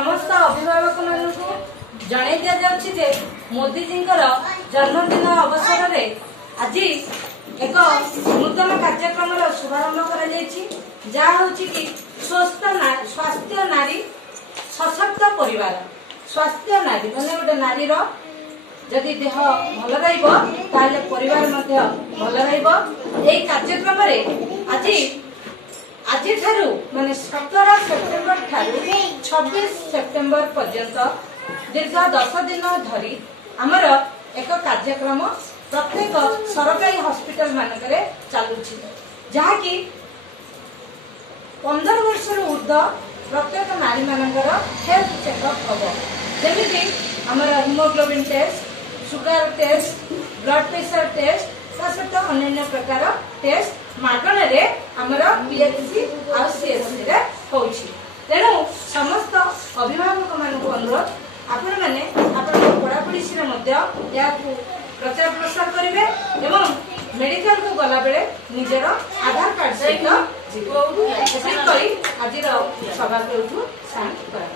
समस्त अभिभावक मान जन दि जाऊँ मोदी जी जन्मदिन अवसर में आज एक नूतन कार्यक्रम शुभारंभ कर स्वास्थ्य नारी सशक्त परिवार स्वास्थ्य नारी मैंने गोटे नारी जदि देह भल रहा परिवार भल कार्यक्रम आज आज माने 17 सेप्टेम्बर ठारू 26 सेप्टेम्बर पर्यंत दीर्घ 10 दिन धरी आमर एक कार्यक्रम प्रत्येक सरकारी हॉस्पिटल मानकरे चलुछि जहाँकि 15 वर्ष ऊर्ध प्रत्येक नारी मानकर हेल्थ चेकअप हम जमी आमर haemoglobin test sugar test blood pressure test सहित अन्य प्रकार टेस्ट मागणे आमर पीएचसी आ सीएचसी रे होछि। तेणु समस्त अभिभावक मान अनुरोध आपण मैंने पढ़ापढ़ी या प्रचार प्रसार करेंगे एवं मेडिकल को गला बेले निजर आधार कार्ड सहित आज सभा को शांत करा।